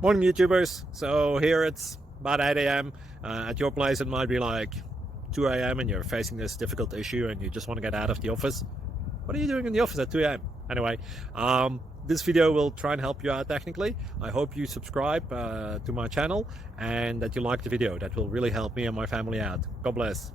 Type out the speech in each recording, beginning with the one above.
Morning YouTubers. So here it's about 8 a.m. At your place it might be like 2 a.m. and you're facing this difficult issue and you just want to get out of the office. What are you doing in the office at 2 a.m.? Anyway, this video will try and help you out technically. I hope you subscribe to my channel and that you like the video. That will really help me and my family out. God bless.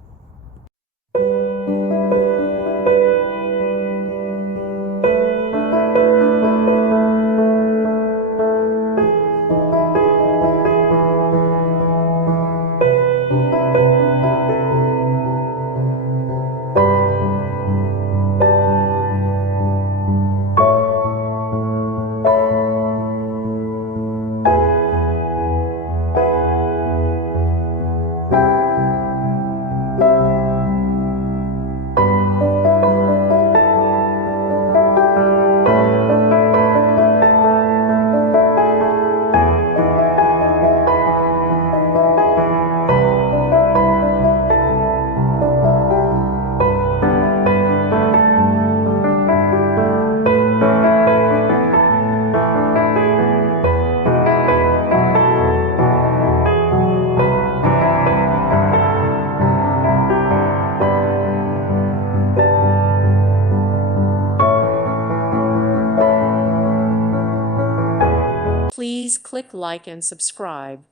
Please click like and subscribe.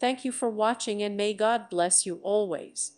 Thank you for watching and may God bless you always.